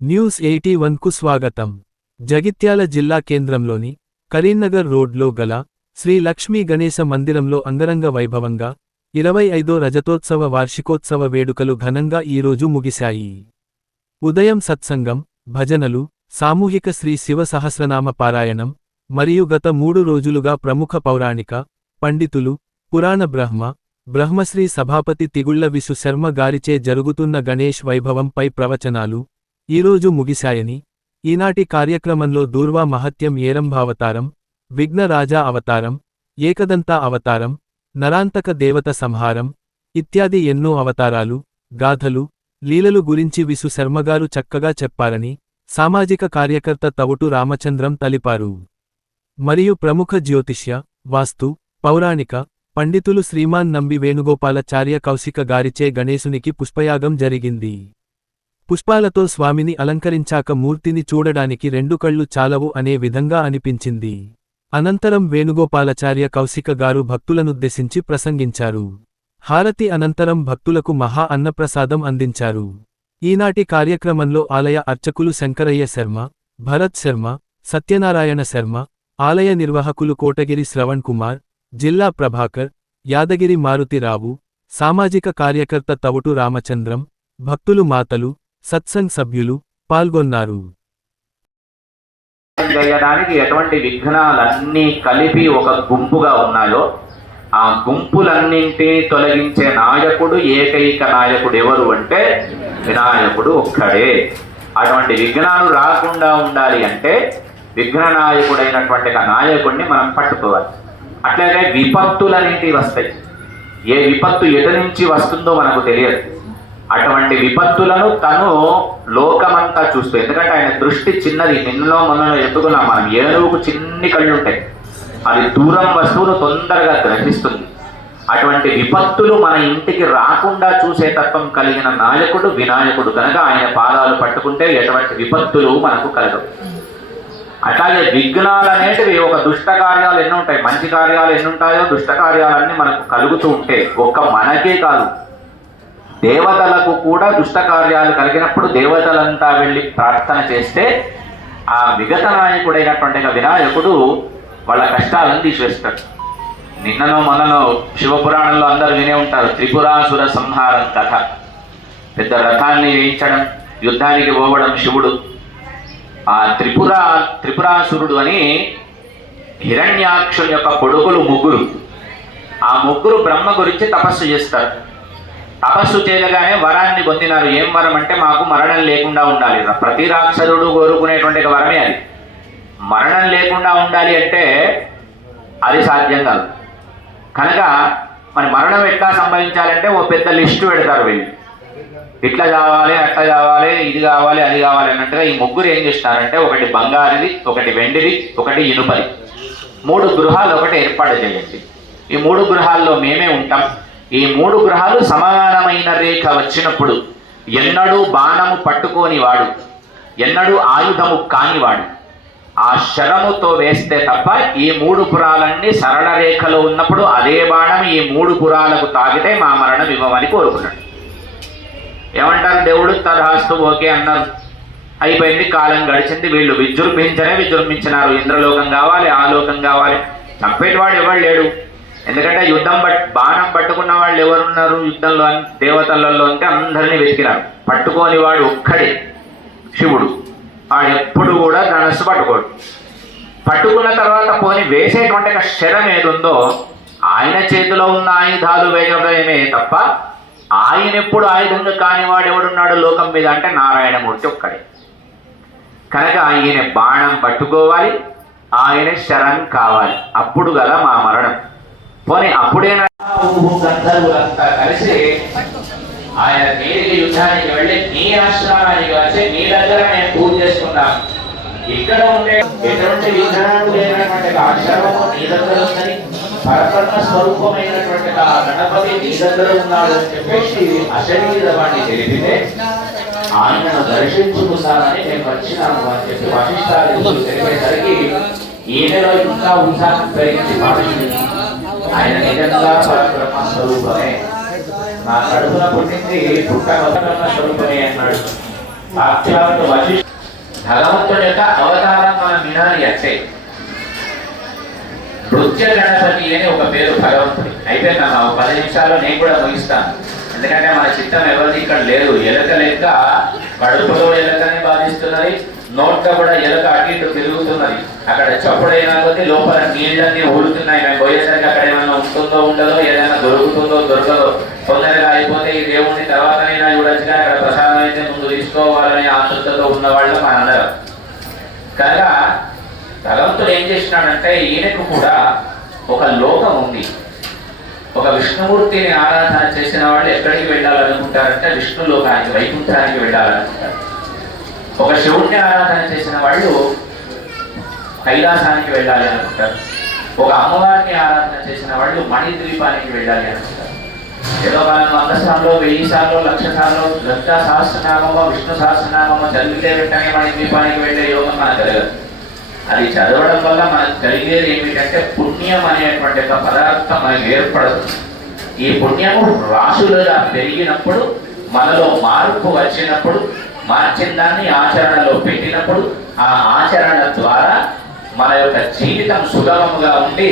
News 81 కు స్వాగతం. జగిత్యాల జిల్లా కేంద్రంలోని కరీంనగర్ రోడ్లో గల శ్రీ లక్ష్మీ గణేశ మందిరంలో అంగరంగ వైభవంగా 25వ రజతోత్సవ వార్షికోత్సవ వేడుకలు ఘనంగా ఈరోజు ముగిశాయి. ఉదయం సత్సంగం, భజనలు, సామూహిక శ్రీ శివ సహస్రనామ పారాయణం మరియు గత 3 రోజులుగా ప్రముఖ పౌరాణిక పండితులు, పురాణ బ్రహ్మశ్రీ సభాపతి తిగుళ్ల విసు శర్మ గారిచే జరుగుతున్న గణేష్ వైభవంపై ప్రవచనాలు ఈరోజు ముగిశాయని, ఈనాటి కార్యక్రమంలో దూర్వా మహత్యం ఏరంభావతారం, విఘ్నరాజా అవతారం, ఏకదంతా అవతారం, నరాంతక దేవత సంహారం ఇత్యాది ఎన్నో అవతారాలు, గాథలు, లీలలు గురించి విసు శర్మగారు చక్కగా చెప్పారని సామాజిక కార్యకర్త తవుటు రామచంద్రం తెలిపారు. మరియు ప్రముఖ జ్యోతిష్య, వాస్తు, పౌరాణిక పండితులు శ్రీమాన్ నంబి వేణుగోపాలచార్య కౌశిక గారిచే గణేశునికి పుష్పయాగం జరిగింది. పుష్పాలతో స్వామిని అలంకరించాక మూర్తిని చూడడానికి 2 కళ్ళు చాలవు అనే విధంగా అనిపించింది. అనంతరం వేణుగోపాలచార్య కౌశిక గారు భక్తులనుద్దేశించి ప్రసంగించారు. హారతి అనంతరం భక్తులకు మహా అన్నప్రసాదం అందించారు. ఈనాటి కార్యక్రమంలో ఆలయ అర్చకులు శంకరయ్య శర్మ, భరత్ శర్మ, సత్యనారాయణ శర్మ, ఆలయ నిర్వాహకులు కోటగిరి శ్రవణ్ కుమార్, జిల్లా ప్రభాకర్, యాదగిరి మారుతిరావు, సామాజిక కార్యకర్త తవుటు రామచంద్రం, భక్తులు, మాతలు, సత్సంగ్ సభ్యులు పాల్గొన్నారు. చేయడానికి ఎటువంటి విఘ్నాలన్నీ కలిపి ఒక గుంపుగా ఉన్నాయో ఆ గుంపులన్నింటి తొలగించే నాయకుడు, ఏకైక నాయకుడు ఎవరు అంటే వినాయకుడు ఒక్కడే. అటువంటి విఘ్నాలు రాకుండా ఉండాలి అంటే విఘ్న నాయకుడైనటువంటి నాయకుడిని మనం పట్టుకోవాలి. అట్లాగే విపత్తులన్నింటి వస్తాయి. ఏ విపత్తు ఎటు నుంచి వస్తుందో మనకు తెలియదు. అటువంటి విపత్తులను తను లోకమంతా చూస్తూ, ఎందుకంటే ఆయన దృష్టి చిన్నది. నిన్నలో మొన్నలో చెప్పుకున్నాం మనం, ఏనుగుకు చిన్ని కళ్ళు ఉంటాయి, అది దూరం వస్తువును తొందరగా గ్రహిస్తుంది. అటువంటి విపత్తులు మన ఇంటికి రాకుండా చూసే తత్వం కలిగిన నాయకుడు వినాయకుడు కనుక ఆయన పాదాలు పట్టుకుంటే ఎటువంటి విపత్తులు మనకు కలగవు. అట్లాగే విఘ్నాలు అనేటివి ఒక దుష్ట కార్యాలు ఎన్ని ఉంటాయి, మంచి కార్యాలు ఎన్ని ఉంటాయో దుష్ట కార్యాలన్నీ మనకు కలుగుతూ ఉంటే ఒక్క మనకే కాదు దేవతలకు కూడా దుష్ట కార్యాలు కలిగినప్పుడు దేవతలంతా వెళ్ళి ప్రార్థన చేస్తే ఆ విగత నాయకుడైనటువంటి వినాయకుడు వాళ్ళ కష్టాలను తీసివేస్తాడు. నిన్ననో మొన్ననో శివపురాణంలో అందరూ వినే ఉంటారు, త్రిపురాసుర సంహారం కథ. పెద్ద రథాన్ని వేయించడం, యుద్ధానికి పోవడం శివుడు. ఆ త్రిపురాసురుడు అని హిరణ్యాక్షుని యొక్క కొడుకులు 3. ఆ 3 బ్రహ్మ గురించి తపస్సు చేస్తారు. తపస్సు చేయగానే వరాన్ని పొందినారు. ఏం వరం అంటే మాకు మరణం లేకుండా ఉండాలి. ప్రతి రాక్షసుడు కోరుకునేటువంటి వరమే అది. మరణం లేకుండా ఉండాలి అంటే అది సాధ్యం కాదు. కనుక మరి మరణం ఎట్లా సంభవించాలంటే ఓ పెద్ద లిస్టు పెడతారు వీళ్ళు. ఇట్లా కావాలి, అట్లా కావాలి, ఇది కావాలి, అది కావాలి అన్నట్టుగా ఈ 3 ఏం చేస్తారంటే ఒకటి బంగారుది, ఒకటి వెండిది, ఒకటి ఇనుపది, 3 గృహాలు ఒకటి ఏర్పాటు చేయండి. ఈ 3 గృహాల్లో మేమే ఉంటాం. ఈ 3 గృహాలు సమానమైన రేఖ వచ్చినప్పుడు ఎన్నడూ బాణము పట్టుకోని వాడు, ఎన్నడూ ఆయుధము కానివాడు ఆ శరముతో వేస్తే తప్ప ఈ 3 పురాలన్నీ సరళ రేఖలో ఉన్నప్పుడు అదే బాణం ఈ 3 పురాలకు తాగితే మా మరణం ఇవ్వమని కోరుకున్నాడు. ఏమంటారు దేవుడు? తదాస్తు ఓకే అన్నారు. అయిపోయింది, కాలం గడిచింది. వీళ్ళు విజృంభించినారు. ఇంద్రలోకం కావాలి, ఆ లోకం కావాలి. చంపేటివాడు ఎవరు లేడు. ఎందుకంటే బాణం పట్టుకున్న వాళ్ళు ఎవరున్నారు యుద్ధంలో? దేవతలలో అంటే అందరినీ వెతికినారు. పట్టుకోని వాడు ఒక్కడే శివుడు. వాడు ఎప్పుడు కూడా ధనస్సు పట్టుకోడు. పట్టుకున్న తర్వాత పోని వేసేటువంటి శరం ఏదుందో ఆయన చేతిలో ఉన్న ఆయుధాలు వేయడమే తప్ప ఆయన ఎప్పుడు ఆయుధంగా కానివాడు ఎవడున్నాడు లోకం మీద అంటే నారాయణమూర్తి ఒక్కడే. కనుక ఆయన బాణం పట్టుకోవాలి, ఆయన శరం కావాలి. అప్పుడు కదా మా మరణం. పోనీ అప్పుడేనా గంధర్వులంతా కలిసి ఆయన నేరుగా యుద్ధానికి వెళ్ళి నీ ఆశ్రమానికి వచ్చి నీ దగ్గర మేము పూజ చేసుకున్నాం. ఇక్కడ ఉండే ఎటువంటి విధానం లేనటువంటి ఆశ్రమము నీ దగ్గర ఉందని, పరబ్రహ్మ స్వరూపమైనటువంటి ఆ గణపతి నీ దగ్గర ఉన్నాడు అని చెప్పేసి అశరీరవాణి తెలిపితే ఆయనను దర్శించుకున్నానని మేము వచ్చినాము అని చెప్పి వశిష్ఠాలు తెలిపేసరికి ఈయనలో ఇంకా ఉత్సాహం పెరిగించి భావించింది. ఆయన నిజంగా పరబ్రహ్మ స్వరూపమే, నా కడుపున పుట్టింది పుట్ట స్వరూపమే అన్నాడు. సాక్షాత్ భగవంతుడి యొక్క అవతారం మనం వినాలి అంటే నృత్య గణపతి అని ఒక పేరు భగవంతుడి. అయిపోయిందా? 10 నిమిషాల్లో నేను కూడా ముగిస్తాను. ఎందుకంటే మన చిత్తం ఎవరిది ఇక్కడ లేదు. ఎలక లెక్క కడుపులో ఎలకని బాధిస్తున్నది, నోట్ల కూడా ఎలక అటు ఇటు తిరుగుతున్నది. అక్కడ చప్పుడైనా కొద్ది లోపల నీళ్ళన్నీ ఊరుతున్నాయి. మేము పోయేసరికి అక్కడ ఏమైనా ఉంటుందో ఉండదో, ఏదైనా దొరుకుతుందో దొరకదో, తొందరగా అయిపోతే ఈ దేవుడిని తర్వాతనైనా చూడొచ్చుగా అక్కడ ప్రసాదం అయితే ముందు తీసుకోవాలనే ఆతృతతో ఉన్నవాళ్ళు మనందరం. కనుక భగవంతుడు ఏం చేసినాడంటే ఈయనకు కూడా ఒక లోకం ఉంది. ఒక విష్ణుమూర్తిని ఆరాధన చేసిన వాళ్ళు ఎక్కడికి వెళ్ళాలనుకుంటారంటే విష్ణు లోకానికి, వైకుంఠానికి వెళ్ళాలనుకుంటారు. ఒక శివుణ్ణి ఆరాధన చేసిన వాళ్ళు కైలాసానికి వెళ్ళాలి అనుకుంటారు. ఒక అమ్మవారిని ఆరాధన చేసిన వాళ్ళు మణిద్వీపానికి వెళ్ళాలి అనుకుంటారు. ఏదో మనం 100 సార్లు 1000 సార్లు 1,00,000 సార్లు లలితా సహస్రనామమో విష్ణు సహస్రనామమో చదివితే వెంటనే మణిద్వీపానికి వెళ్ళే యోగం మనకు తెలియదు. అది చదవడం వల్ల మనకు కలిగేది ఏమిటంటే పుణ్యం అనేటువంటి ఒక పదార్థం మనకు ఏర్పడదు. ఈ పుణ్యము రాశులుగా పెరిగినప్పుడు, మనలో మార్పు వచ్చినప్పుడు, మార్చిన దాన్ని ఆచరణలో పెట్టినప్పుడు, ఆ ఆచరణ ద్వారా మన యొక్క జీవితం సుగమముగా ఉండి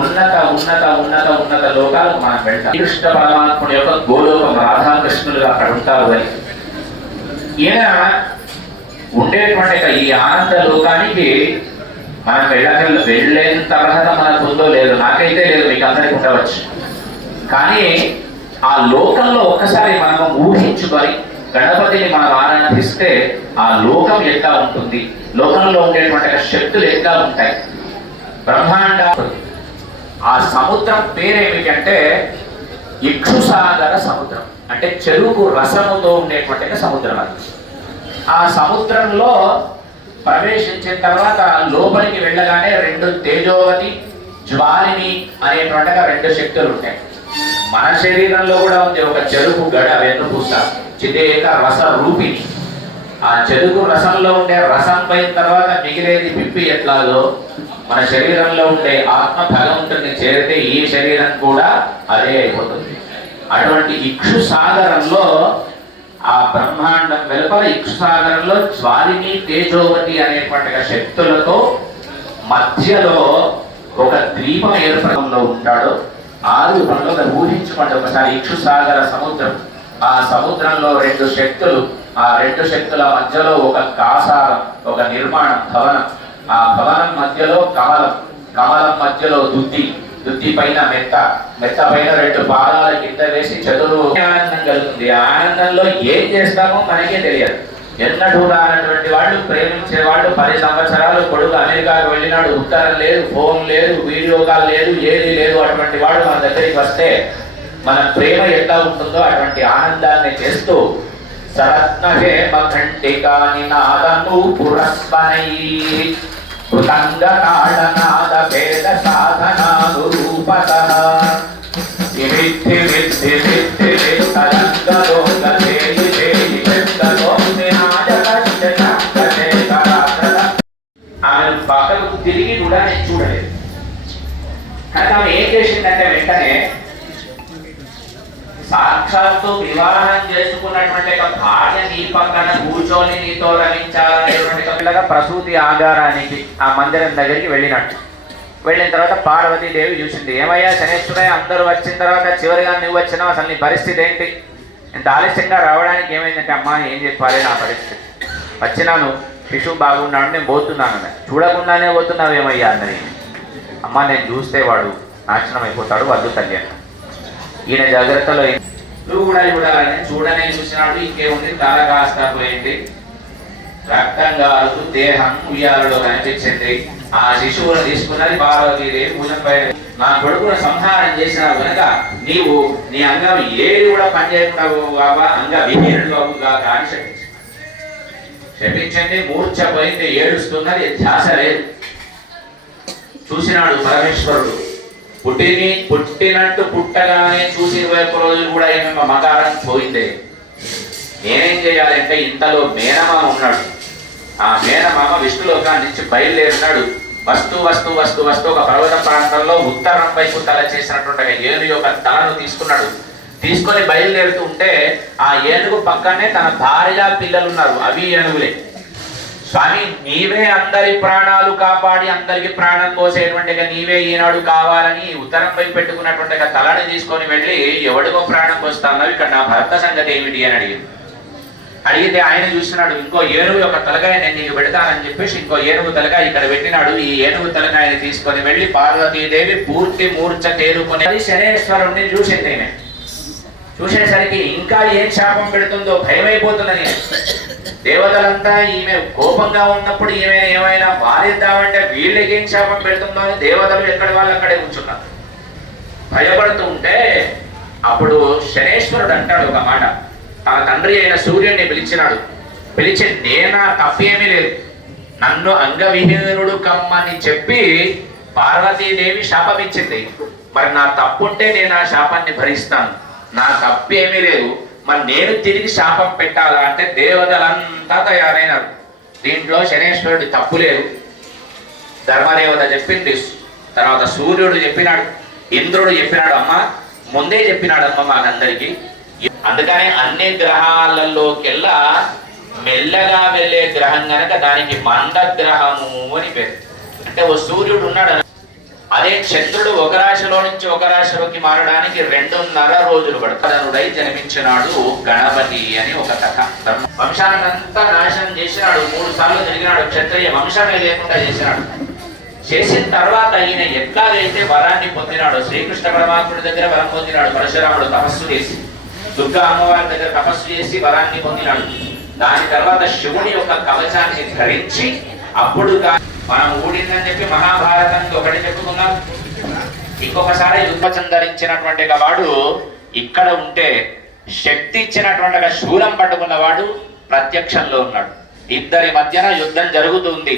ఉన్నత ఉన్నత ఉన్నత ఉన్నత లోకాలకు మనం వెళ్తాం. కృష్ణ పరమాత్ముడి యొక్క గోలోకం రాధాకృష్ణులుగా అక్కడ ఉంటారు అని ఈయన ఉండేటువంటి ఈ ఆనంద లోకానికి మనం వెళ్ళేంత అర్హత మనకు ఉందో లేదు. నాకైతే లేదు, మీకు అందరికీ ఉండవచ్చు. కానీ ఆ లోకంలో ఒక్కసారి మనం ఊహించుకొని గణపతిని మనం ఆరాధిస్తే ఆ లోకం ఎట్లా ఉంటుంది, లోకంలో ఉండేటువంటి శక్తులు ఎట్లా ఉంటాయి. బ్రహ్మాండ ఆ సముద్రం పేరేమిటంటే ఇక్షుసాగర సముద్రం, అంటే చెరుకు రసముతో ఉండేటువంటి సముద్రం. అది ఆ సముద్రంలో ప్రవేశించిన తర్వాత లోపలికి వెళ్ళగానే 2 తేజోవతి జ్వాలిని అనేటువంటి 2 శక్తులు ఉంటాయి. మన శరీరంలో కూడా ఉంది ఒక చెరుకు గడ వెన్నుపూస చిదేక రస రూపిణి. ఆ చెరుకు రసంలో ఉండే రసం పోయిన తర్వాత మిగిలేది పిప్పి ఎట్లాగో మన శరీరంలో ఉండే ఆత్మ భగవంతుడిని చేరితే ఈ శరీరం కూడా అదే అయిపోతుంది. అటువంటి ఇక్షు సాగరంలో ఆ బ్రహ్మాండం వెలుపల ఇక్షుసాగరంలో జ్వాలిని తేజోవతి అనేటువంటి శక్తులతో మధ్యలో ఒక ద్వీపం ఏర్పడంలో ఉంటాడు. ఆ రూపంలో ఊహించుకోండి ఒకసారి ఇక్షుసాగర సముద్రం. ఆ సముద్రంలో 2 శక్తులు, ఆ 2 శక్తుల మధ్యలో ఒక కాసారం, ఒక నిర్మాణం, భవనం. ఆ భవనం మధ్యలో కమలం, కమలం మధ్యలో దుద్ది, దుద్ది పైన మెత్త, మెత్త పైన 2 పాదాల కింద వేసి చదువు ఆనందం కలుగుతుంది. ఆనందంలో ఏం చేస్తామో మనకే తెలియదు. ఎన్నడూ రానటువంటి వాళ్ళు, ప్రేమించే వాళ్ళు 10 సంవత్సరాలు కొడుకు అమెరికాకు వెళ్ళినాడు, ఉత్తరం లేదు, ఫోన్ లేదు, వీడియో కాల్ లేదు, ఏది లేదు. అటువంటి వాడు మన దగ్గరికి వస్తే మన ప్రేమ ఎట్లా ఉంటుందో అటువంటి ఆనందాన్ని చేస్తూ సరత్నహే మఖంటికాని నాదను పురస్పనై కృతంగ తాళనాద భేద సాధనాను రూపతః వివిద్ధి విద్ధి విద్ధి విత్తరంగలో గదేయి దేయి విత్తలో ఆమె పక్కకు తిరిగి కూడా నేను చూడలేదు. కానీ ఆమె ఏం చేసిందంటే వెంటనే సాక్షాత్తు వివాహం చేసుకున్నటువంటి భార్య నీ పక్కన కూర్చొని నీతో రమించాలనేటువంటి ప్రసూతి ఆగారానికి ఆ మందిరం దగ్గరికి వెళ్ళినట్టు. వెళ్ళిన తర్వాత పార్వతీదేవి చూసింది. ఏమయ్యా శనేశ్వరయ్య, అందరూ వచ్చిన తర్వాత చివరిగా నువ్వు వచ్చినావు, అసలు నీ పరిస్థితి ఏంటి? ఇంత ఆలస్యంగా రావడానికి ఏమైందంటే, అమ్మా ఏం చెప్పాలి నా పరిస్థితి, వచ్చినాను, శిశువు బాగున్నాడు, నేను పోతున్నాను. చూడకుండానే పోతున్నావేమయ్యా అన్నది. అమ్మ నేను చూస్తే వాడు నాశనం అయిపోతాడు, వద్దు తల్లి అన్న. ఈయన జాగ్రత్తలో నువ్వు కూడా చూడాలని చూడనే చూసినాడు. ఇంకేముంది, తల కాస్త పోయింది, రక్తం కారుతూ దేహం ఉయ్యాలలో కనిపించింది. ఆ శిశువును తీసుకున్నది పార్వతీదేవి భుజంపై. నా కొడుకును సంహారం చేసినావు కనుక నీవు నీ అంగం ఏది కూడా పనిచేయకుండా అంగ విహీనుడుగా అని శపించండి. మూర్ఛపోయింది, ఏడుస్తున్నది, ధ్యాస లేదు. చూసినాడు పరమేశ్వరుడు. పుట్టినట్టు పుట్టగానే చూసి 21 రోజులు కూడా ఏమి మమకారం పోయిందే. నేనేం చేయాలంటే ఇంతలో మేనమామ ఉన్నాడు. ఆ మేనమామ విష్ణులోకాన్ని నుంచి బయలుదేరినాడు. వస్తూ వస్తూ వస్తూ వస్తూ ఒక పర్వత ప్రాంతంలో ఉత్తరం వైపు తల చేసినటువంటి ఏను యొక్క తలను తీసుకున్నాడు. తీసుకొని బయలుదేరుతూ ఉంటే ఆ ఏనుగు పక్కనే తన భార్య పిల్లలు ఉన్నారు, అవి ఏనుగులే. స్వామి నీవే అందరి ప్రాణాలు కాపాడి అందరికి ప్రాణం పోసేటువంటిగా నీవే ఈనాడు కావాలని ఉత్తరం పై పెట్టుకున్నటువంటి తలని తీసుకొని వెళ్ళి ఎవడికో ప్రాణం పోస్తాన్నావు, ఇక్కడ నా భర్త సంగతి ఏమిటి అని అడిగితే ఆయన చూస్తున్నాడు, ఇంకో ఏనుగు యొక్క తలకాయ నేను నీకు పెడతానని చెప్పేసి ఇంకో ఏనుగు తలకాయ ఇక్కడ పెట్టినాడు. ఈ ఏనుగు తలకాయని తీసుకొని వెళ్ళి పార్వతీదేవి పూర్తి మూర్ఛ తేరుకునేది శనేశ్వరుణ్ణి చూసింది. ఈమె చూసేసరికి ఇంకా ఏం శాపం పెడుతుందో భయమైపోతుందని దేవతలంతా ఈమె కోపంగా ఉన్నప్పుడు ఈమె ఏమైనా వారిద్దామంటే వీళ్ళకేం శాపం పెడుతుందో అని దేవతలు ఎక్కడి వాళ్ళు అక్కడే కూర్చున్నారు భయపడుతూ ఉంటే, అప్పుడు శనేశ్వరుడు అంటాడు ఒక మాట. తన తండ్రి అయిన సూర్యుడిని పిలిచినాడు. పిలిచి నేనా తప్పేమీ లేదు, నన్ను అంగవిహీనుడు కమ్మని చెప్పి పార్వతీదేవి శాపం ఇచ్చింది. మరి నా తప్పుంటే నేను ఆ శాపాన్ని భరిస్తాను, నా తప్పేమీ లేదు, మరి నేను తిరిగి శాపం పెట్టాలా అంటే దేవతలంతా తయారైనారు. దీంట్లో శనేశ్వరుడి తప్పు లేదు. ధర్మదేవత చెప్పింది, తర్వాత సూర్యుడు చెప్పినాడు, ఇంద్రుడు చెప్పినాడు, అమ్మ ముందే చెప్పినాడమ్మ మాకందరికి. అందుకని అన్ని గ్రహాలలోకెల్లా మెల్లగా వెళ్ళే గ్రహం కనుక దానికి మందగ్రహము అని పేరు. అంటే ఓ సూర్యుడు ఉన్నాడు, అదే చంద్రుడు ఒక రాశిలో నుంచి ఒక రాశిలోకి మారడానికి 2.5 రోజులు పడతనుడై జన్మించినాడు గణపతి అని ఒక కథ. వంశానంతా నాశనం చేసినాడు, 3 సార్లు జరిగినాడు, క్షత్రియ వంశమే లేకుండా చేసినాడు. చేసిన తర్వాత ఈయన ఎట్లాగైతే వరాన్ని పొందినాడు, శ్రీకృష్ణ పరమాత్ముడి దగ్గర వరం పొందినాడు, పరశురాముడు తపస్సు చేసి, దుర్గా అమ్మవారి దగ్గర తపస్సు చేసి వరాన్ని పొందినాడు. దాని తర్వాత శివుని యొక్క కవచాన్ని ధరించి అప్పుడు మనం ఊడిందని చెప్పి మహాభారతానికి ఒకటి చెప్పుకున్నాం. ఇంకొకసారి యుద్ధం ధరించినటువంటి వాడు ఇక్కడ ఉంటే శక్తి ఇచ్చినటువంటి శూలం పట్టుకున్నవాడు ప్రత్యక్షంలో ఉన్నాడు. ఇద్దరి మధ్యన యుద్ధం జరుగుతుంది.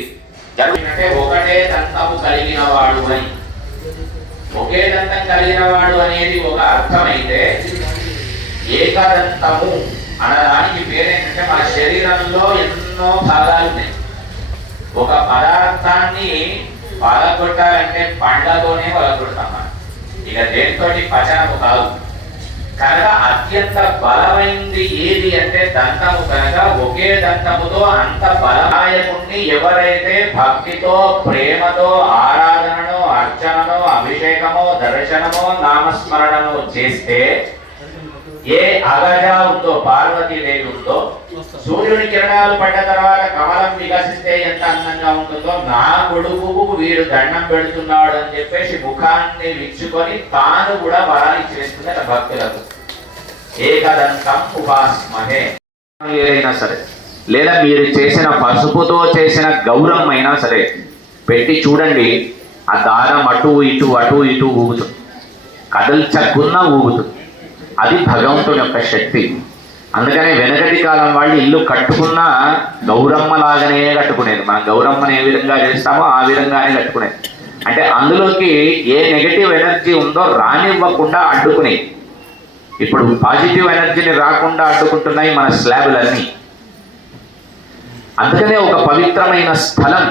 జరుగుతుంటే ఒకటే దంతము కలిగిన వాడు అని, ఒకే దంతం కలిగిన వాడు అనేది ఒక అర్థమైతే, ఏకదంతము అనడానికి పేరేంటంటే మన శరీరంలో ఎన్నో భాగాలు ఉన్నాయి. ఒక పదార్థాన్ని పగలగొట్టాలంటే పండ్లతోనే పగలగొడతాం మనం, ఇక దేనితోటి పచనము కాదు. కనుక అత్యంత బలమైంది ఏది అంటే దంతము. కనుక ఒకే దంతముతో అంత బలనాయకుణ్ణి ఎవరైతే భక్తితో ప్రేమతో ఆరాధనను అర్చనను అభిషేకమో దర్శనమో నామస్మరణను చేస్తే, ఏ అగజ ఉందో పార్వతీదేవి ఉందో, సూర్యుని కిరణాలు పడ్డ తర్వాత కమలం వికసిస్తే ఎంత అందంగా ఉంటుందో, నా కొడుకు వీడు దండం పెడుతున్నాడు అని చెప్పేసి ముఖాన్ని విచ్చుకొని తాను కూడా వరాలు ఇచ్చేస్తుంది అలా భక్తులకు. ఏకదంతం ఉపాస్మహే. ఏదైనా సరే, లేదా మీరు చేసిన పసుపుతో చేసిన గౌరవం అయినా సరే పెట్టి చూడండి, ఆ దారం అటు ఇటు ఊగుతుంది, కదల్చకున్నా ఊగుతుంది. అది భగవంతుడి యొక్క శక్తి. అందుకనే వెనకటి కాలం వాళ్ళు ఇల్లు కట్టుకున్నా గౌరమ్మ లాగానే కట్టుకునేది. మనం గౌరమ్మని ఏ విధంగా చేస్తామో ఆ విధంగానే కట్టుకునేది. అంటే అందులోకి ఏ నెగటివ్ ఎనర్జీ ఉందో రానివ్వకుండా అడ్డుకునేది. ఇప్పుడు పాజిటివ్ ఎనర్జీని రాకుండా అడ్డుకుంటున్నాయి మన స్లాబులన్నీ. అందుకనే ఒక పవిత్రమైన స్థలం,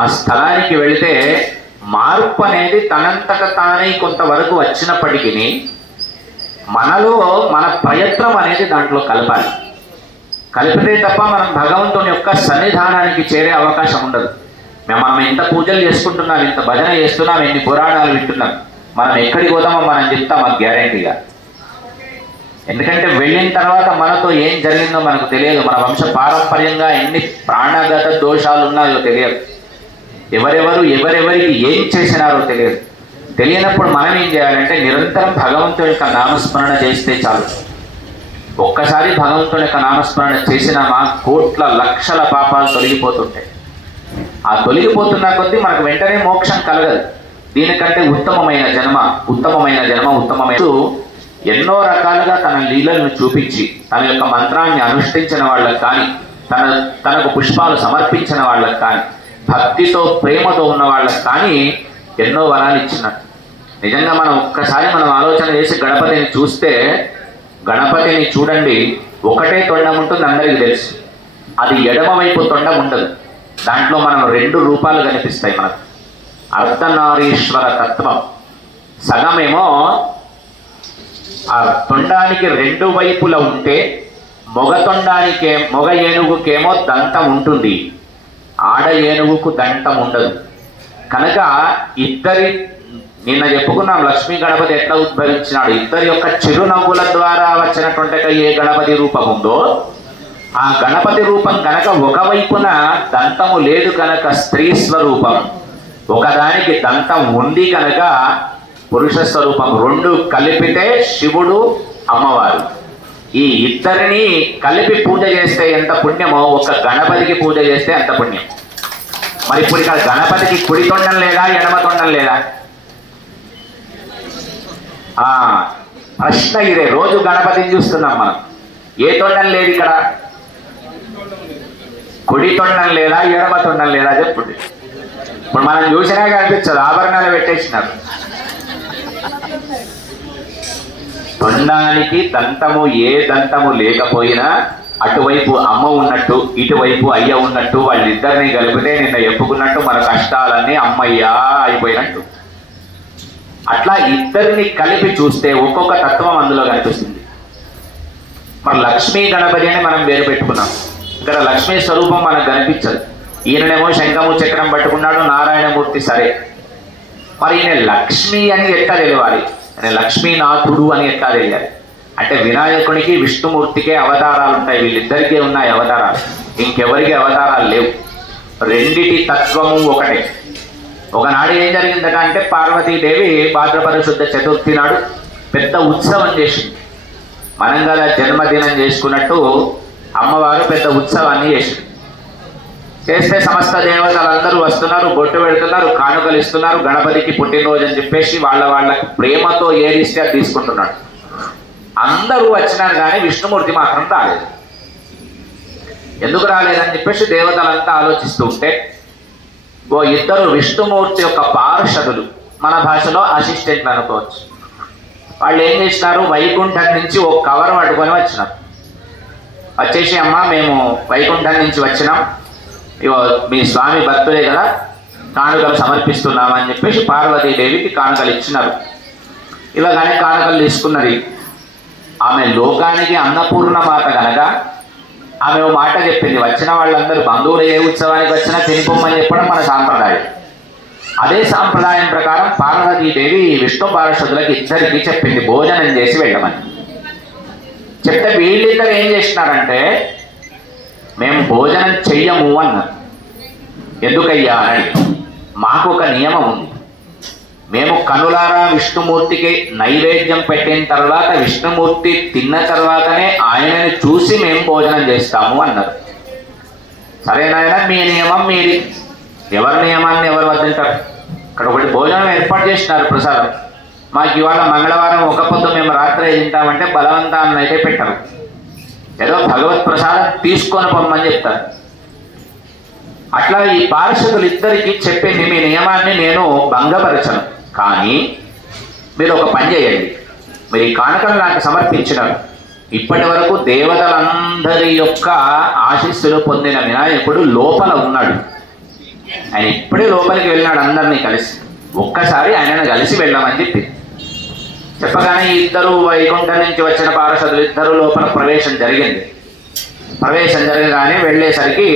ఆ స్థలానికి వెళితే మార్పు అనేది తనంతట తానే కొంతవరకు వచ్చినప్పటికీ మనలో మన ప్రయత్నం అనేది దాంట్లో కలపాలి. కలిపితే తప్ప మనం భగవంతుని యొక్క సన్నిధానానికి చేరే అవకాశం ఉండదు. మనం ఎంత పూజలు చేసుకుంటున్నాం, ఎంత భజన చేస్తున్నాం, ఎన్ని పురాణాలు వింటున్నాం, మనం ఎక్కడికి పోతామో మనం చెప్తాం మాకు గ్యారెంటీగా. ఎందుకంటే వెళ్ళిన తర్వాత మనతో ఏం జరిగిందో మనకు తెలియదు. మన వంశ పారంపర్యంగా ఎన్ని ప్రాణగత దోషాలు ఉన్నాయో తెలియదు. ఎవరెవరికి ఏం చేసినారో తెలియదు. తెలియనప్పుడు మనం ఏం చేయాలంటే నిరంతరం భగవంతుడి యొక్క నామస్మరణ చేస్తే చాలు. ఒక్కసారి భగవంతుడి యొక్క నామస్మరణ చేసినామా కోట్ల లక్షల పాపాలు తొలగిపోతుంటాయి. ఆ తొలగిపోతున్న కొద్దీ మనకు వెంటనే మోక్షం కలగదు. దీనికంటే ఉత్తమమైన జన్మ ఎన్నో రకాలుగా తన లీలలను చూపించి తన యొక్క మంత్రాన్ని అనుష్ఠించిన వాళ్ళకి కానీ, తనకు పుష్పాలు సమర్పించిన వాళ్ళకి కానీ, భక్తితో ప్రేమతో ఉన్న వాళ్ళకి కానీ ఎన్నో వరాలు ఇచ్చినట్టు. నిజంగా మనం ఒక్కసారి ఆలోచన చేసి గణపతిని చూస్తే, గణపతిని చూడండి, ఒకటే తొండం ఉంటుంది, అందరికీ తెలుసు. అది ఎడమ వైపు తొండం ఉండదు. దాంట్లో మనం 2 రూపాలు కనిపిస్తాయి మనకు. అర్ధనారీశ్వర తత్వం. సగమేమో ఆ తొండానికి రెండు వైపులా ఉంటే మగ ఏనుగుకేమో దంతం ఉంటుంది, ఆడ ఏనుగుకు దంతం ఉండదు. కనుక నిన్న చెప్పుకున్నాం లక్ష్మీ గణపతి ఎట్లా ఉద్భవించినాడు. ఇద్దరి యొక్క చిరునవ్వుల ద్వారా వచ్చినటువంటి ఏ గణపతి రూపం ఉందో ఆ గణపతి రూపం కనుక ఒకవైపున దంతము లేదు కనుక స్త్రీ స్వరూపం, ఒకదానికి దంతం ఉంది కనుక పురుష స్వరూపం. రెండు కలిపితే శివుడు అమ్మవారు. ఈ ఇద్దరిని కలిపి పూజ చేస్తే ఎంత పుణ్యమో ఒక గణపతికి పూజ చేస్తే అంత పుణ్యం. మరి ఇప్పుడు ఇక్కడ గణపతికి కుడి తొండం లేదా ఎడమ తొండం లేదా? ప్రశ్న ఇదే. రోజు గణపతిని చూస్తున్నాం మనం, ఏ తొండం లేదు ఇక్కడ? కుడి తొండం లేదా ఎడమ తొండం లేదా చెప్పుండి. ఇప్పుడు మనం చూసినా కనిపించదు, ఆభరణాలు పెట్టేసినారు. తొండానికి దంతము ఏ దంతము లేకపోయినా అటువైపు అమ్మ ఉన్నట్టు ఇటువైపు అయ్య ఉన్నట్టు వాళ్ళిద్దరిని కలిపితే నిన్న చెప్పుకున్నట్టు మన కష్టాలన్నీ అమ్మయ్యా అయిపోయినట్టు. అట్లా ఇద్దరిని కలిపి చూస్తే ఒక్కొక్క తత్వం అందులో కనిపిస్తుంది. మరి లక్ష్మీ గణపతి అని మనం వేరు పెట్టుకున్నాం. ఇక్కడ లక్ష్మీ స్వరూపం మనకు కనిపించదు. ఈయననేమో శంఖము చక్రం పట్టుకున్నాడు, నారాయణమూర్తి సరే. మరి ఈయన లక్ష్మి అని ఎట్లా తెలియాలి? ఆయన లక్ష్మీనాథుడు అని ఎట్లా తెలియాలి అంటే వినాయకునికి విష్ణుమూర్తికే అవతారాలు ఉంటాయి, వీళ్ళిద్దరికీ ఉన్నాయి అవతారాలు, ఇంకెవరికి అవతారాలు లేవు. రెండిటి తత్వము ఒకటే. ఒకనాడు ఏం జరిగిందట అంటే పార్వతీదేవి భాద్రపద శుద్ధ చతుర్థి నాడు పెద్ద ఉత్సవం చేసింది. మనం కదా జన్మదినం చేసుకున్నట్టు అమ్మవారు పెద్ద ఉత్సవాన్ని చేసింది. చేస్తే సమస్త దేవతలందరూ వస్తున్నారు, బొట్టు పెడుతున్నారు, కానుకలు ఇస్తున్నారు. గణపతికి పుట్టినరోజు అని చెప్పేసి వాళ్ళకి ప్రేమతో ఏది ఇస్తే అది తీసుకుంటున్నాడు. అందరూ వచ్చినారు కానీ విష్ణుమూర్తి మాత్రం రాలేదు. ఎందుకు రాలేదని చెప్పేసి దేవతలంతా ఆలోచిస్తూ ఉంటే ఇద్దరు విష్ణుమూర్తి యొక్క పార్షదులు, మన భాషలో అసిస్టెంట్లు అనుకోవచ్చు, వాళ్ళు ఏం చేసినారు, వైకుంఠం నుంచి ఒక కవర్ పట్టుకొని వచ్చినారు. వచ్చేసి అమ్మ మేము వైకుంఠం నుంచి వచ్చినాం, ఇవో మీ స్వామి భక్తులే కదా, కానుకలు సమర్పిస్తున్నామని చెప్పేసి పార్వతీదేవికి కానుకలు ఇచ్చినారు. ఇలాగానే కానుకలు తీసుకున్నది. ఆమె లోకానికి అన్నపూర్ణ మాత కనుక ఆమె ఓ మాట చెప్పింది, వచ్చిన వాళ్ళందరూ బంధువులు ఏ ఉత్సవానికి వచ్చినా తినిపోమని చెప్పడం మన సాంప్రదాయం. అదే సాంప్రదాయం ప్రకారం పార్వతీదేవి విష్ణు పార్షదులకు ఇద్దరికి చెప్పింది భోజనం చేసి వెళ్ళమని. చెప్తే వీళ్ళిద్దరు ఏం చేసినారంటే మేము భోజనం చెయ్యము అన్నారు. ఎందుకయ్యా అని మాకు ఒక నియమం ఉంది, మేము కనులారా విష్ణుమూర్తికి నైవేద్యం పెట్టిన తర్వాత విష్ణుమూర్తి తిన్న తర్వాతనే ఆయనని చూసి మేము భోజనం చేస్తాము అన్నారు. సరేనాయన మీ నియమం మీది, ఎవరి నియమాన్ని ఎవరు వద్దంటారు. ఇక్కడ ఒకటి భోజనం ఏర్పాటు చేసినారు ప్రసాదం. మాకు ఇవాళ మంగళవారం ఒక పొద్దు మేము రాత్రి తింటామంటే బలవంతాన్ని అయితే పెట్టరు, ఏదో భగవత్ ప్రసాదం తీసుకొని పొమ్మని చెప్తారు. అట్లా ఈ పార్షదులు ఇద్దరికి చెప్పింది మీ నియమాన్ని నేను భంగపరచను, కానీ మీరు ఒక పని చేయండి, మీరు ఈ కానుకలు నాకు సమర్పించినారు. ఇప్పటి వరకు దేవతలందరి యొక్క ఆశీస్సులు పొందిన వినాయకుడు లోపల ఉన్నాడు. ఆయన ఇప్పుడే లోపలికి వెళ్ళినాడు అందరినీ కలిసి. ఒక్కసారి ఆయనను కలిసి వెళ్ళామని చెప్పి చెప్పగానే ఇద్దరు వైకుంఠం నుంచి వచ్చిన పార్షదులు ఇద్దరు లోపల ప్రవేశం జరిగింది. ప్రవేశం జరగగానే వెళ్ళేసరికి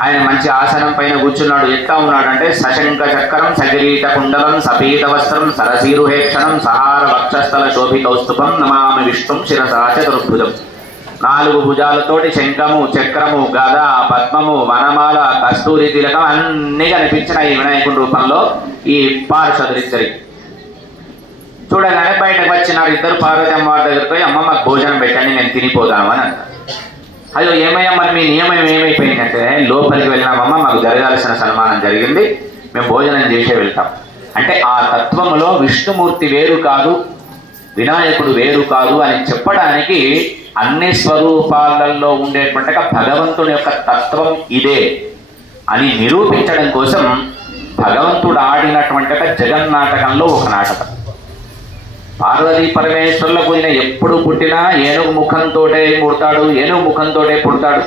ఆయన మంచి ఆసనం పైన కూర్చున్నాడు. ఎట్లా ఉన్నాడంటే సశంక చక్రం సగిరీట కుండలం సపీత వస్త్రం సరసీరుహేక్షణం సహార వక్షస్థల శోభికౌస్తుభం నమామి విష్ణుం శిరసా చతుర్భుజం. 4 భుజాలతోటి శంఖము చక్రము గద పద్మము వనమాల కస్తూరి తిలకం అన్నీ కనిపించినాయి ఈ వినాయకుడి రూపంలో ఈ పార్షదులిద్దరికి. చూడగానే బయటకు వచ్చినారు ఇద్దరు. పార్వతి అమ్మవారి దగ్గరికి పోయి అమ్మ మాకు భోజనం పెట్టండి మేము తినిపోదామని అంటారు. అయ్యో ఏమయ్యా మరి మీ నియమం ఏమైపోయిందంటే లోపలికి వెళ్ళినామమ్మ మాకు జరగాల్సిన సన్మానం జరిగింది, మేము భోజనం చేసే వెళ్తాం అంటే ఆ తత్వములో విష్ణుమూర్తి వేరు కాదు వినాయకుడు వేరు కాదు అని చెప్పడానికి అన్ని స్వరూపాలలో ఉండేటువంటి భగవంతుడి యొక్క తత్వం ఇదే అని నిరూపించడం కోసం భగవంతుడు ఆడినటువంటి జగన్నాటకంలో ఒక నాటకం. పార్వతీ పరమేశ్వరులకు ఈయన ఎప్పుడు పుట్టినా ఏనుగు ముఖంతోటే పుడతాడు, ఏనుగు ముఖంతోటే పుడతాడు.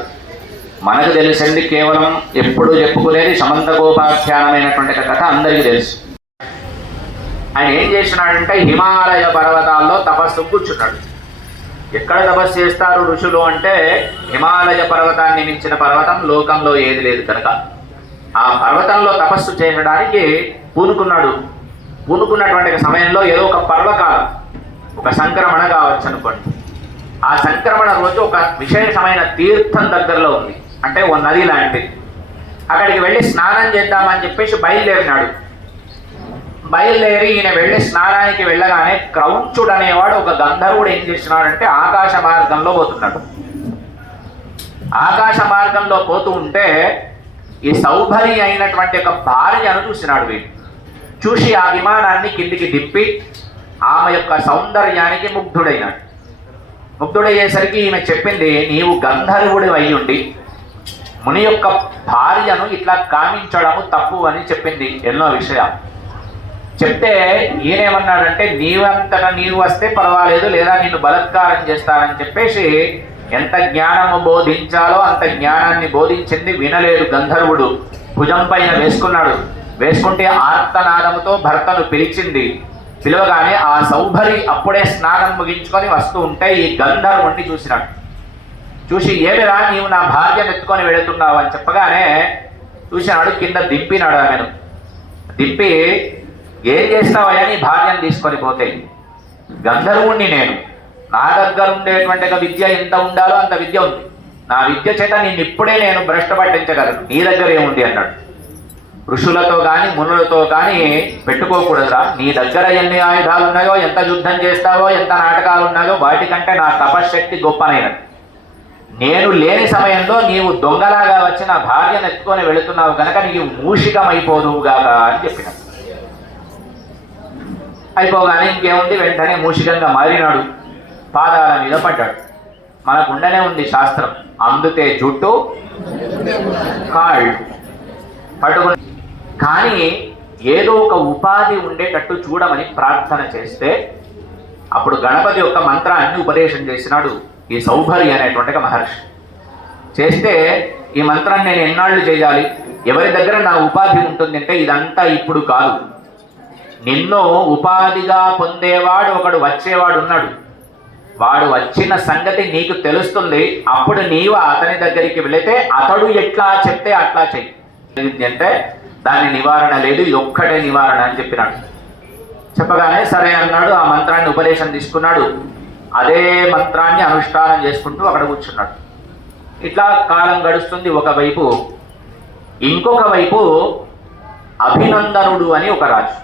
మనకు తెలిసింది కేవలం ఎప్పుడు చెప్పుకునేది సమంతగోపాఖ్యానమైనటువంటి కథ అందరికీ తెలుసు. ఆయన ఏం చేసినాడంటే హిమాలయ పర్వతాల్లో తపస్సు కూర్చున్నాడు. ఎక్కడ తపస్సు చేస్తారు ఋషులు అంటే హిమాలయ పర్వతాన్ని మించిన పర్వతం లోకంలో ఏది లేదు కనుక ఆ పర్వతంలో తపస్సు చేయడానికి పూనుకున్నటువంటి సమయంలో ఏదో ఒక పర్వకాలం, ఒక సంక్రమణ కావచ్చు అనుకోండి. ఆ సంక్రమణ రోజు ఒక విశేషమైన తీర్థం దగ్గరలో ఉంది, అంటే ఓ నది లాంటిది. అక్కడికి వెళ్ళి స్నానం చేద్దామని చెప్పేసి బయలుదేరి ఈయన వెళ్ళి స్నానానికి వెళ్ళగానే క్రౌంచుడు అనేవాడు ఒక గంధర్వుడు ఏం చేస్తున్నాడంటే ఆకాశ మార్గంలో పోతున్నాడు. ఆకాశ మార్గంలో పోతూ ఉంటే ఈ సౌభరి అయినటువంటి ఒక భార్యను చూసినాడు. వీడు చూసి ఆ విమానాన్ని కిందికి దింపి ఆమె యొక్క సౌందర్యానికి ముగ్ధుడయ్యేసరికి ఈమె చెప్పింది, నీవు గంధర్వుడి అయ్యుండి ముని యొక్క భార్యను ఇట్లా కామించడము తప్పు అని చెప్పింది. ఎన్నో విషయాలు చెప్తే ఈయనేమన్నాడంటే నీవంతటా నీవు వస్తే పర్వాలేదు, లేదా నిన్ను బలత్కారం చేస్తానని చెప్పేసి ఎంత జ్ఞానము బోధించాలో అంత జ్ఞానాన్ని బోధించింది. వినలేదు గంధర్వుడు. భుజం పైన వేసుకుంటే ఆర్తనాదముతో భర్తను పిలిచింది. పిలవగానే ఆ సౌభరి అప్పుడే స్నానం ముగించుకొని వస్తూ ఉంటే ఈ గంధర్వుణ్ణి చూసి ఏమిరా నీవు నా భార్యను ఎత్తుకొని వెళుతున్నావు అని చెప్పగానే చూసినాడు, కింద దింపినాడు. ఆమెను దింపి ఏం చేస్తావయ్యా నీ భార్యను తీసుకొని పోతే? గంధర్వుణ్ణి నేను, నా దగ్గర ఉండేటువంటి విద్య ఎంత ఉండాలో అంత విద్య ఉంది, నా విద్య చేత నిన్ను ఇప్పుడే నేను భ్రష్టు పట్టించగలను, నీ దగ్గర ఏముంది అన్నాడు. ఋషులతో కానీ మునులతో కానీ పెట్టుకోకూడదురా, నీ దగ్గర ఎన్ని ఆయుధాలు ఉన్నాయో, ఎంత యుద్ధం చేస్తావో, ఎంత నాటకాలు ఉన్నాయో వాటికంటే నా తపశ్శక్తి గొప్పనైనది. నేను లేని సమయంలో నీవు దొంగలాగా వచ్చి నా భార్యను ఎత్తుకొని వెళుతున్నావు కనుక నీవు మూషికమైపోదువుగా అని చెప్పినాడు. అయిపోగానే ఇంకేముంది, వెంటనే మూషికంగా మారినాడు. పాదాల మీద పడ్డాడు. మనకుండనే ఉంది శాస్త్రం, అందుతే జుట్టు కాళ్ళు పట్టుకుని. కానీ ఏదో ఒక ఉపాధి ఉండేటట్టు చూడమని ప్రార్థన చేస్తే అప్పుడు గణపతి యొక్క మంత్రాన్ని ఉపదేశం చేసినాడు ఈ సౌభరి అనేటువంటి మహర్షి. చేస్తే ఈ మంత్రాన్ని నేను ఎన్నాళ్ళు చేయాలి, ఎవరి దగ్గర నా ఉపాధి ఉంటుంది అంటే ఇదంతా ఇప్పుడు కాదు, నిన్ను ఉపాధిగా పొందేవాడు ఒకడు వచ్చేవాడు ఉన్నాడు, వాడు వచ్చిన సంగతి నీకు తెలుస్తుంది, అప్పుడు నీవు అతని దగ్గరికి వెళితే అతడు ఎట్లా చెప్తే అట్లా చెయ్యి అంటే దాని నివారణ లేదు, ఇది ఒక్కటే నివారణ అని చెప్పినాడు. చెప్పగానే సరే అన్నాడు. ఆ మంత్రాన్ని ఉపదేశం తీసుకున్నాడు. అదే మంత్రాన్ని అనుష్ఠానం చేసుకుంటూ అక్కడ కూర్చున్నాడు. ఇట్లా కాలం గడుస్తుంది. ఒకవైపు ఇంకొక వైపు అభినందనుడు అని ఒక రాజు,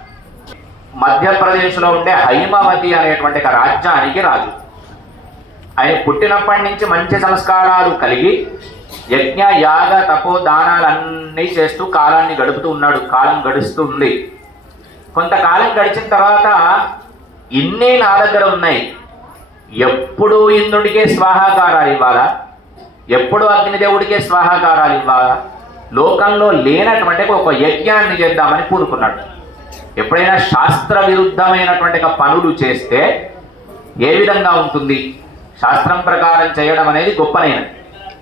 మధ్యప్రదేశ్లో ఉండే హైమవతి అనేటువంటి ఒక రాజ్యానికి రాజు. ఆయన పుట్టినప్పటి నుంచి మంచి సంస్కారాలు కలిగి యజ్ఞ యాగ తపో దానాలన్నీ చేస్తూ కాలాన్ని గడుపుతూ ఉన్నాడు. కాలం గడుస్తూ ఉంది. కొంతకాలం గడిచిన తర్వాత ఇన్నే నా దగ్గర ఉన్నాయి, ఎప్పుడు ఇంద్రుడికే స్వాహాకారాలు ఇవ్వాలా, ఎప్పుడు అగ్నిదేవుడికే స్వాహాకారాలు ఇవ్వాలా, లోకంలో లేనటువంటి ఒక యజ్ఞాన్ని చేద్దామని పూనుకున్నాడు. ఎప్పుడైనా శాస్త్ర విరుద్ధమైనటువంటి పనులు చేస్తే ఏ విధంగా ఉంటుంది, శాస్త్రం ప్రకారం చేయడం అనేది గొప్పనైనది.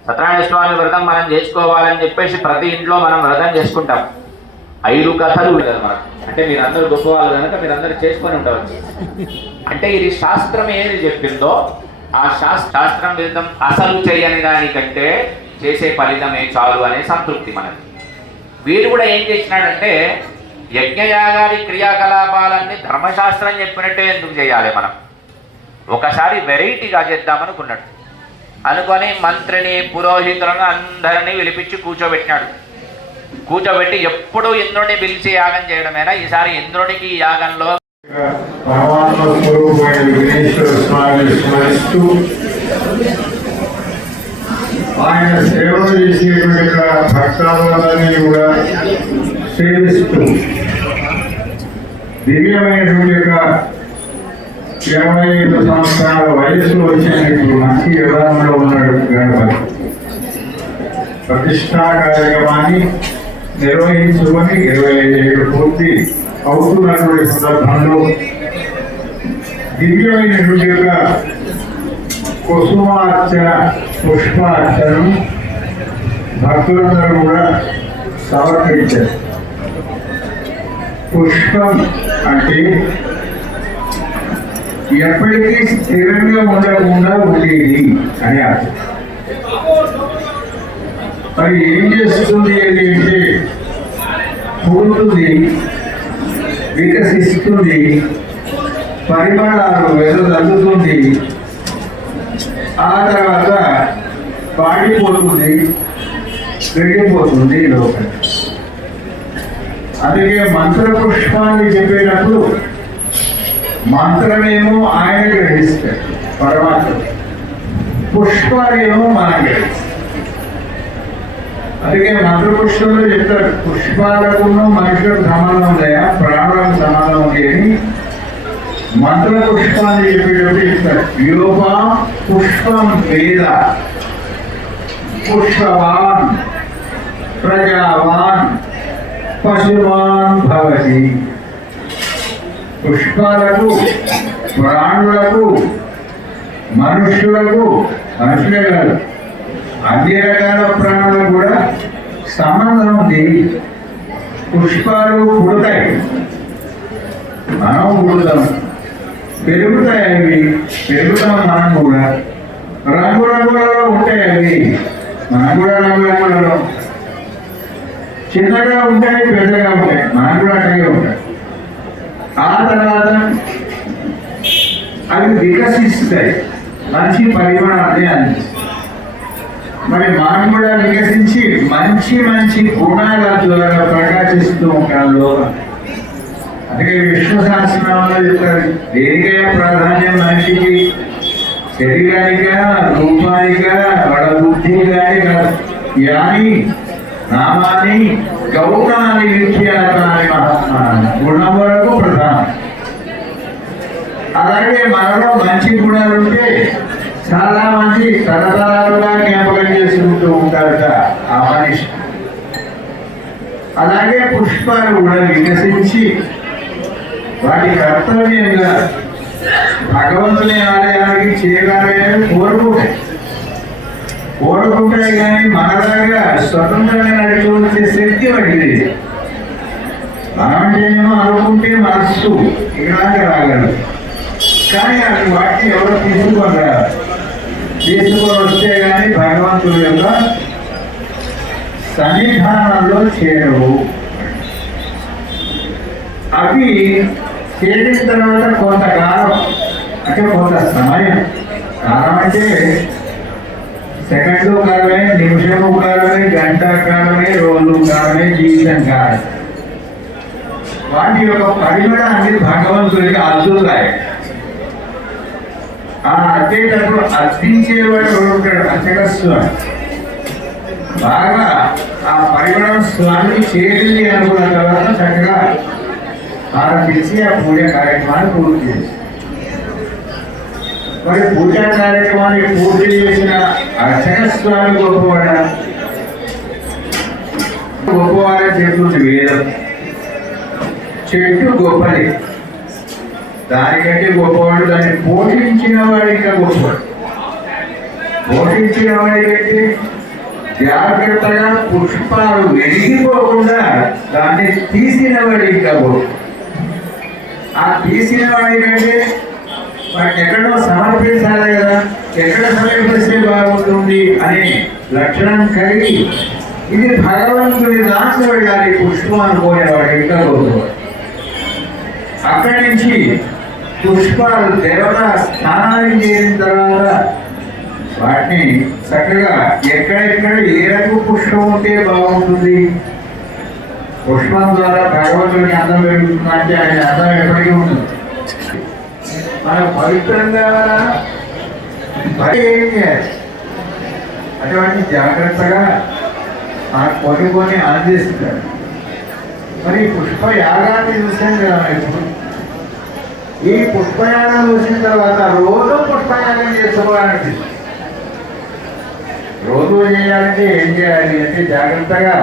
సత్యనారాయణ స్వామి వ్రతం మనం చేసుకోవాలని చెప్పేసి ప్రతి ఇంట్లో మనం వ్రతం చేసుకుంటాం. 5 కథలు మనం అంటే మీరందరూ గొప్పవాళ్ళు కనుక మీరందరూ చేసుకొని ఉండవచ్చు. అంటే ఇది శాస్త్రం ఏది చెప్పిందో ఆ శాస్త్రం విరుద్ధం అసలు చేయని దానికంటే చేసే ఫలితమే చాలు అనే సంతృప్తి మనది. వీడు కూడా ఏం చేసినాడంటే యజ్ఞయాగాది క్రియాకలాపాలన్నీ ధర్మశాస్త్రం చెప్పినట్టే ఎందుకు చేయాలి, మనం ఒకసారి వెరైటీగా చేద్దామనుకున్నాడు. అనుకొని మంత్రిని పురోహితులను అందరినీ పిలిపించి కూర్చోబెట్టి ఎప్పుడు ఇంద్రుడిని పిలిచి యాగం చేయడమేనా, ఈసారి ఇంద్రుడికి యాగంలో ఆయన సేవ చేసేటువంటి భక్తాదులందరినీ కూడా సేవిస్తూ దివ్యమైనటువంటి యొక్క 25 సంవత్సరాల వయసులో వచ్చినప్పుడు మంచి విధానంలో ఉన్నాడు గణపతి. ప్రతిష్టా కార్యక్రమాన్ని నిర్వహించుకొని 25 ఏళ్ళు పూర్తి అవుతున్నటువంటి సందర్భంలో దివ్యమైనటువంటి యొక్క కుసుమార్చన పుష్పార్చనం భక్తులందరూ కూడా సమర్పించారు. పుష్పం అంటే ఎప్పటికీ స్థిరంగా ఉండకుండా ఉండేది అని అర్థం. మరి ఏం చేస్తుంది అది అంటే పుడుతుంది, వికసిస్తుంది, పరిమాణాలు వెదజల్లుతుంది, ఆ తర్వాత పాడిపోతుంది, వెళ్ళిపోతుంది లోపల. అందుకే మంత్ర పుష్పాన్ని చెప్పేటప్పుడు మంత్రమేమో ఆయన గ్రహిస్తాడు పరమాత్మ, పుష్పాలేమో మనం గ్రహిస్తాం. అందుకే మంత్ర పుష్పంలో చెప్తారు పుష్పాలకు మనుషులకు సంబంధం ఉందా, ప్రాణులకు సంబంధం ఉంది అని మంత్ర పుష్పాన్ని చెప్పేటప్పుడు చెప్తారు. యోపా పుష్పం వేద పుష్పవాన్ ప్రజావాన్ పశుమాన్ భవతి. పుష్పాలకు, ప్రాణులకు, మనుషులే కాదు అన్ని రకాల ప్రాణులకు కూడా సంబంధం ఉంది. పుష్పాలు పుడతాయి, మనం పుడతాం, పెరుగుతాయి, అవి పెరుగుతాం మనం కూడా. రంగురంగులలో ఉంటాయి అవి, మనం కూడా రంగురంగులలో. చిన్నగా ఉంటాయి, పెద్దగా ఉంటాయి, మనం కూడా అట్లాగే ఉంటాయి. ఆ తర్వాత అవి వికసిస్తాయి, మంచి పరిమాణాన్ని అందిస్తాయి. మరి మనం కూడా వికసించి మంచి మంచి గుణాల ద్వారా ప్రకాశిస్తూ ఉంటాం లోపల. అందుకే విష్ణు సహస్రనామంలో చెప్తారు దేనికైనా ప్రాధాన్యం మనిషికి శరీరానికా, రూపానికా, వాళ్ళ బుద్ధి కానీ కాదు. యాని నామాన్ని గౌరవాన్ని విఖ్యాతాన్ని మహాత్మాన్ని గుణం వరకు ప్రధానం. అలాగే మనలో మంచి గుణాలు ఉంటే చాలా మంది తరతరాలుగా జ్ఞాపకం చేసుకుంటూ ఉంటారట ఆ మనిషి. అలాగే పుష్పాలు కూడా వికసించి వాటి కర్తవ్యంగా భగవంతుని ఆలయానికి చేయగలగాలని కోరుకుంటాయి కానీ మనలాగా స్వతంత్రంగా నడుచుకుంటే శక్తి పడింది. మనమేమో అనుకుంటే మనస్సు ఇలాగే రాగలదు, కానీ అవి వాటిని ఎవరు తీసుకొని వస్తే కానీ భగవంతుడి యొక్క సన్నిధానంలో చేరవు. అవి చేరిన తర్వాత కొంతకాలం అంటే కొంత సమయం, కాలం అంటే సెకండు కాలమే, నిమిషము కాలమే, గంట కాలమే, రోజు కాలమే, జీవితం కాలమే. వాటి యొక్క పరిమాణాన్ని భగవంతుడికి అద్దుతాయి. ఆ అద్దేటప్పుడు అద్దించేవాడు ఉంటాడు అర్చక స్వామి. బాగా ఆ పరిమాణం స్వామిని చేరింది అనుకున్న తర్వాత చక్కగా ఆరంభించి ఆ పూజ కార్యక్రమాన్ని పూర్తి చేసి, మరి పూజా కార్యక్రమాన్ని పూర్తి చేసిన అర్చక స్వామి గొప్పవారని చెప్తుంది వేదం. చెట్టు గొప్పది, దానికంటే గొప్పవాడు దాన్ని పోషించిన వాడు ఇంకా గొప్పవాడు. పోషించిన వాడికంటే జాగ్రత్తగా పుష్పాలు వెలిగిపోకుండా దాన్ని తీసిన వాడు ఇంకా గొప్ప. ఆ తీసిన వాడికంటే వాటిని ఎక్కడో సమర్పించాలి కదా, ఎక్కడ సమర్పిస్తే బాగుంటుంది అనే లక్షణం కలిగి ఇది భగవంతుడి దాంట్లో వెళ్ళాలి పుష్పం అనుకునేవాడు ఇంకా గొప్పవాడు. అక్కడి నుంచి పుష్పాలు దేవత స్నానానికి చేరిన తర్వాత వాటిని చక్కగా ఎక్కడెక్కడ ఏ రకం పుష్పం ఉంటే బాగుంటుంది, పుష్పం ద్వారా భగవంతుడికి అందం పెరుగుతుంది అంటే ఆయన అందం ఎప్పటికీ ఉంటుంది. మనం పవిత్రంగా ఏం చేయాలి అటువంటి జాగ్రత్తగా మనకు కొన్ని అందిస్తారు. మరి పుష్ప యాగాన్ని చూసాం కదా ఇప్పుడు. ఈ పుష్పయాగం చూసిన తర్వాత రోజు పుష్పయాగం చేసుకోవాలంటే, రోజు చేయాలంటే ఏం చేయాలి అంటే జాగ్రత్తగా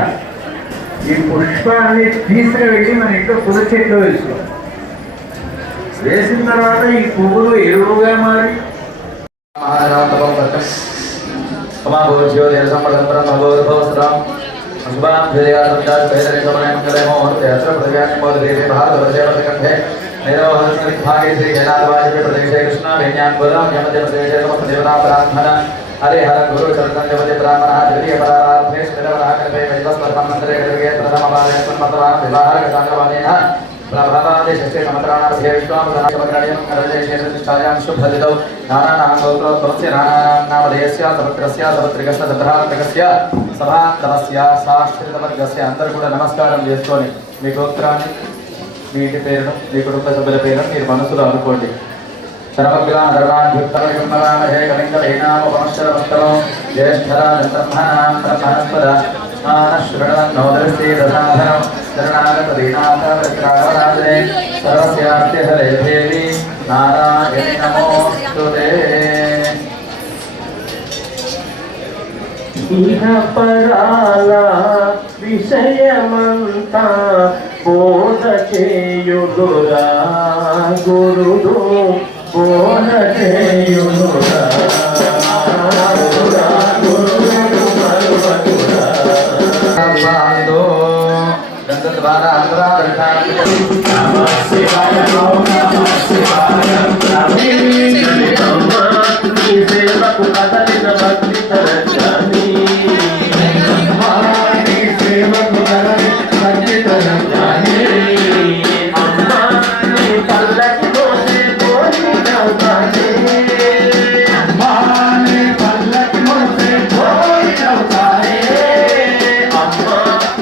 ఈ పుష్పాన్ని తీసుకువెళ్ళి మన ఇంట్లో పుల్ల చెట్లు వేసుకోవాలి. వేసిన తర్వాత ఈ పువ్వులు ఎరువుగా మారి हरे हर गुरु चरण देवते ब्राह्मण द्वितीय पराराधने श्रीरवराह कृपे वैवस्वत मंत्रे गृहे प्रथम वाले स्मृतवान विवाह गतांगवानेन प्रभावादि शस्त्रे नमत्राणां विश्वाम सनातनग्रणीयं करदेशे प्रतिष्ठायां शुभदितौ नानानां गोत्रोत्तमस्य नानानां नामधेयस्य समुद्रस्य समुद्रिकस्य सभ्रात्रिकस्य सभान्तवस्य साश्रितवर्गस्य అందరూ కూడా నమస్కారం చేసుకొని మీ గోత్రాన్ని మీ ఇంటి పేరును మీ కుటుంబ సభ్యుల పేరును మీరు మనసులో అనుకోండి सर्वग्राम धर्माद्युक्तमहे कलिंगलेनामपमश्चरमस्तमो ज्येष्ठराजब्रह्मणां ब्रह्मणस्पद स्नानश्रवणोदरस्ते दशाधनं शरणागतदीनाथवराजने सर्वस्यास्ते हरे देवी नारायणि नमोऽस्तुते इह पराला विषयमंता बोध चेयुलुरा गुरुडु बोध चेयुलुरा बांधो गंधद्वारा अंतरा नमः शिवाय नमः शिवाय సేవకు కదలిన భక్తి తరచాని సేవకు భక్తి తరచాని అమ్మా నీ పల్లకి మోసే పోయి నవ్వానే అమ్మా నీ పల్లకి మోసే పోయి నవ్వానే అమ్మా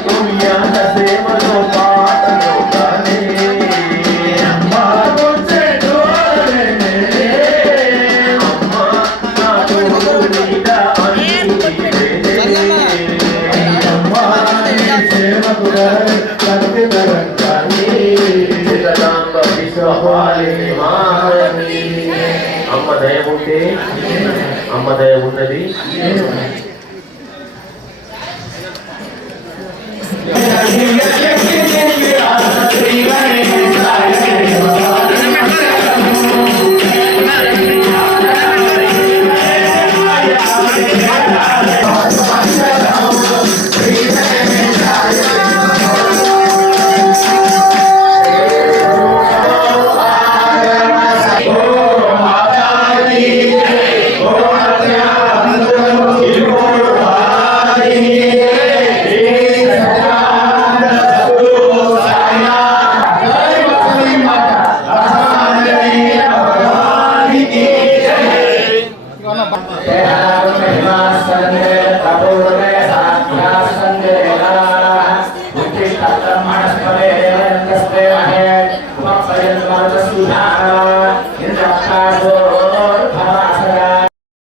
తుమ్యాల సేవలో పాటలో గానే అమ్మా ముझे డోలే అమ్మా నా తోడు నీడ అమ్మా నీ సేవకు భక్తి తరచాని జగదాంబ విశ్వపాలిని మహారాణి అమ్మ దయ ఉంటే అమ్మ దయ ఉన్నది जय हर महिमा सर्वे